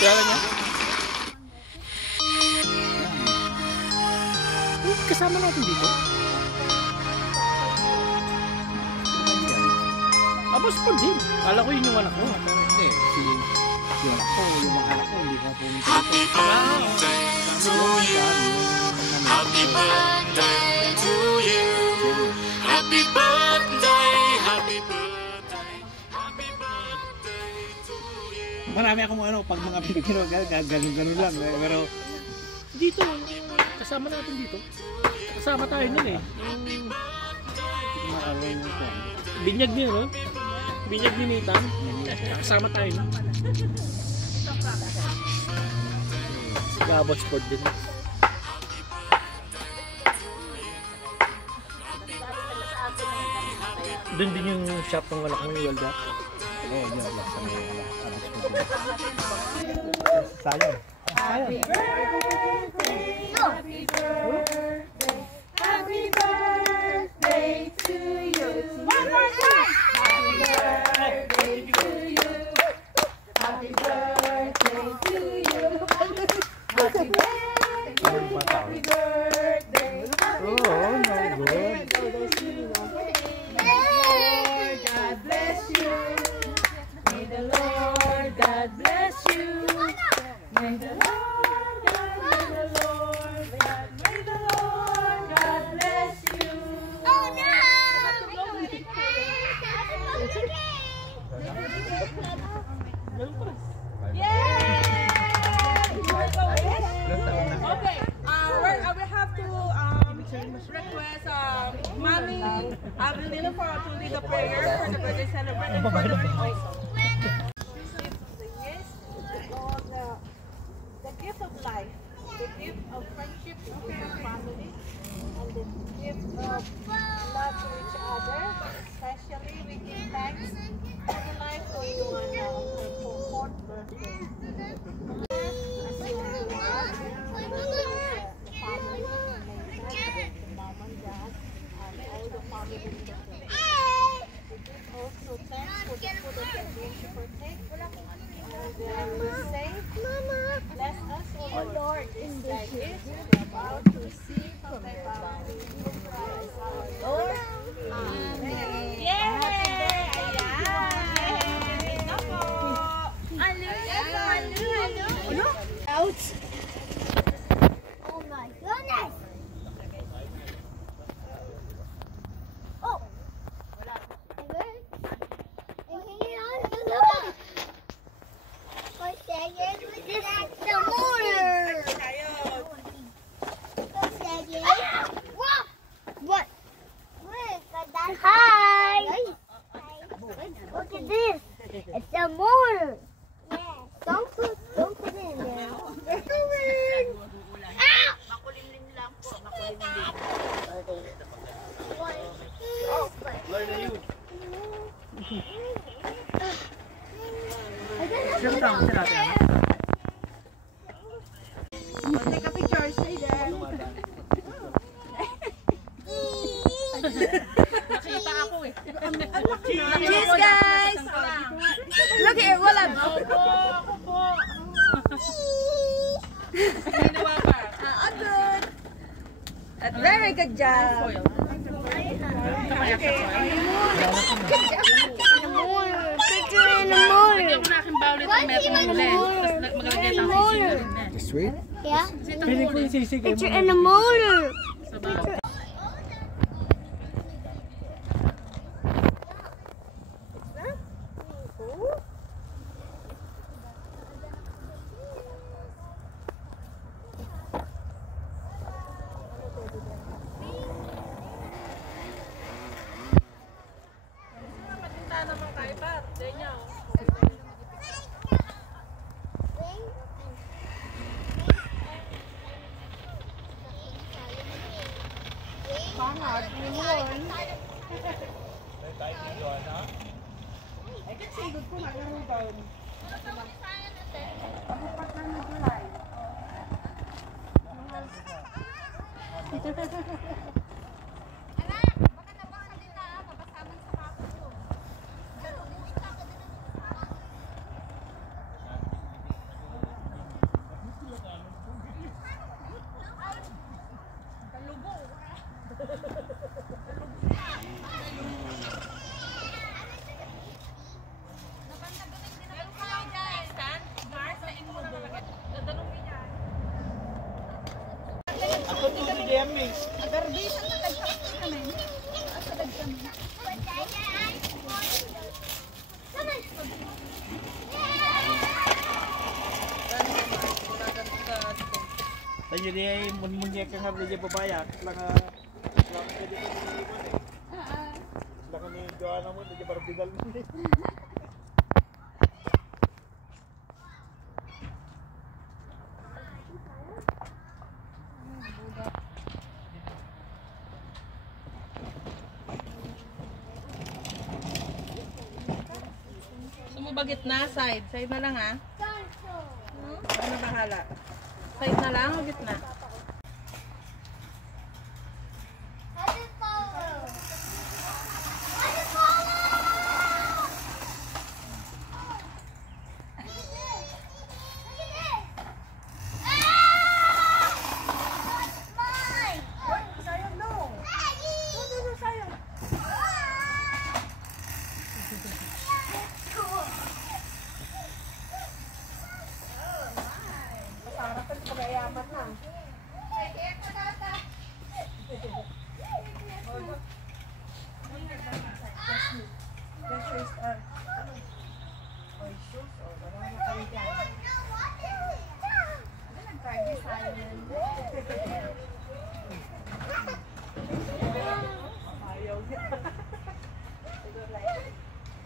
Kilala niya? Kasama natin dito. Abos po din. Kala ko yun yung anak ko. Hindi, yung anak ko, yung mga anak ko, hindi ka pumunta. Happy birthday to you. Happy birthday to you. Happy birthday, happy birthday, happy birthday to you. Marami akong ano, pag mga Pilipino, ganun lang. Pero Dito, kasama natin dito. Kasama tayo nun eh. Binyag din, no? Binyag ni Nathan. Kasama tayo nun. Gabot sport din. Doon din yung shop ng anak mo yung Walda. oo, yan lang sa mga sayang. Happy birthday, happy birthday, happy birthday to you. One more time. Happy birthday to you. Happy birthday to you. Happy birthday, happy birthday, happy birthday. God bless you. May the Lord God bless you. May the Lord God, may the Lord God, may the Lord God bless you. Oh no! Yay! Okay, we have to request Mommy Avelina to lead the prayer for the birthday celebration for the also. The gift of life, the gift of friendship, the gift of family, and the gift of love to each other. Especially, we give thanks for the life of Joanna on her 4th birthday. As you love the family, the mom and dad, and all the family members. We give also thanks for the food that they're going to partake. Bless us, O Lord, in this gift we're about to receive from thy bounty in Christ our Lord. Amen. Yay! Ayan! Nako! Ano? Ouch! Oh my goodness! Oh! The motor! What? Hi! Look at this! It's a motor! Don't put it in there. Ah! Makulimlim lang po. Makulimlim. Learn na yun. Take a picture, stay there. Nakita ako eh. Cheers guys! Look here, wala. Ako po. Good. Very good job. Sweet? Yeah? Feeling ko yung sisig. Picture in the motor. Yemi. Nagarbisan na kagkakit namin. Asagad kami. Tayo di ay munmunyek ang harap di babaya. Lang pwede ko niliwan eh. Lang ni Joanna mo, di barbidal mo eh. Sumubagit na, side. Side na lang ha. Ano bahala? Side na lang o gitna?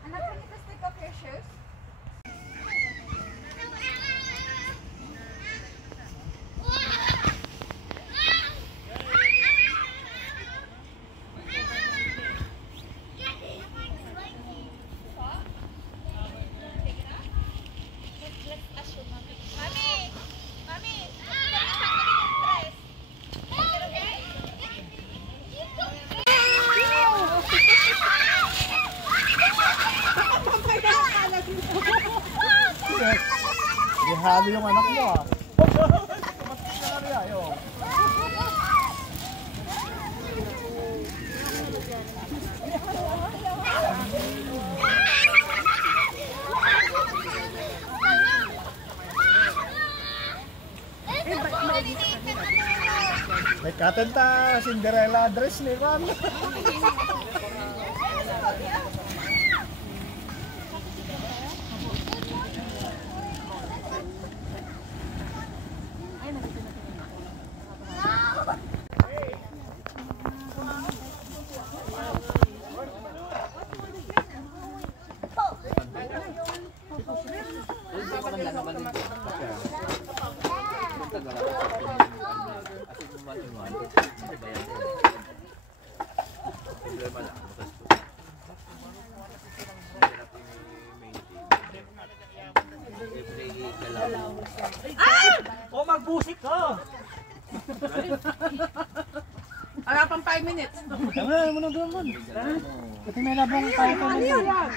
Anak, can you just take off your shoes? Ihalo yung anak mo ah. May katenta Cinderella dress ni Juan. O magbusik ka! Wala pang 5 minutes. Tama mo na doon man. Kasi may labang kaya pa naman.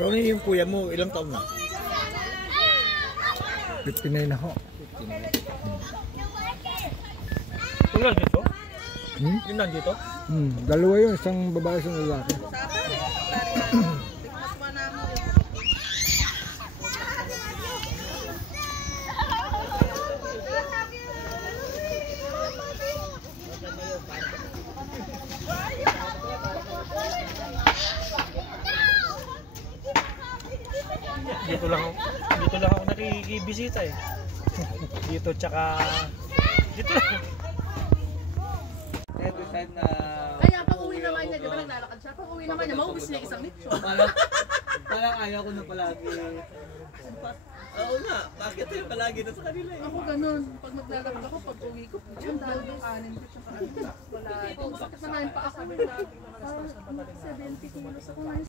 Ronnie, yung kuya mo, ilang taon na? 59 na ho. Yung nandito? Hmm? Yung nandito? Dalawa yun, isang babae, isang lalaki. Dito lang ako nakikibisita eh. Dito tsaka dito lang. Ito side na... Kaya pag uwi naman niya, di ba naglalakad siya? Pag uwi naman niya, maubos niya isang lechon. Parang ayaw ko na palagi. Oo nga, bakit tayo palagi na sa kanila eh? Ako ganun. Pag naglalakad ako, pag uwi ko, ang dami yung kanin ko tsaka ano. Wala. Sakit na nga yung paa ko. 70 kilos ako ngayon.